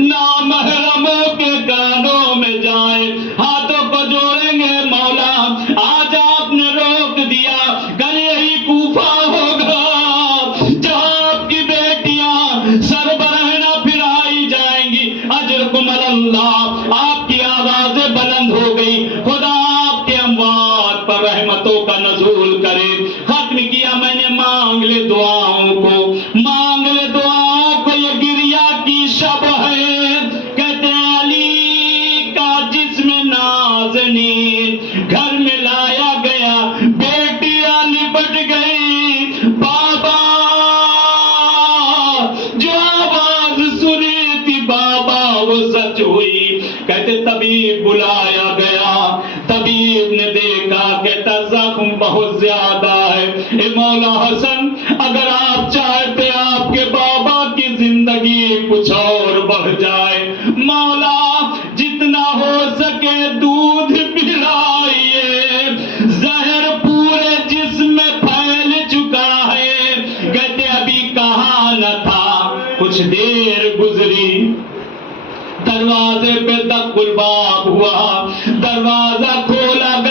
نامحرموں کے کانوں میں جائے، ہاتھوں کو جوڑیں گے مولا آج آپ نے روک دیا، کل یہی کوفہ ہوگا جہاں آپ کی بیٹیاں سربراہ نہ پھرائی جائیں گی، اجرکم اللہ، آپ کی آوازیں بلند ہو گئی، خدا آپ کے اموات پر رحمتوں کا نزول کرے۔ ختم کیا میں نے، مانگ لے دعاؤں کو، مانگ لے دعاؤں کو، یہ گریا کی شب ہے، کہتے ہیں علی کا جسم نازنین گھر میں لایا گیا، بیٹیاں لپٹ گئی، بابا جو آواز سنی تھی بابا وہ سچ ہوئی، کہتے طبیب بلایا گیا، طبیب نے دیکھا، کہتا زخم بہت زیادہ ہے، اے مولا حسن اگر آپ چاہتے آپ کے بابا کی زندگی کچھ اور بڑھ جائے، مولا جتنا ہو سکے دودھ پلائیے، زہر پورے جسم میں پھیل چکا ہے، کہتے ابھی کہا نہ تھا، کچھ دیر گزری، دروازے پہ دق الباب ہوا، دروازہ کھولا گیا،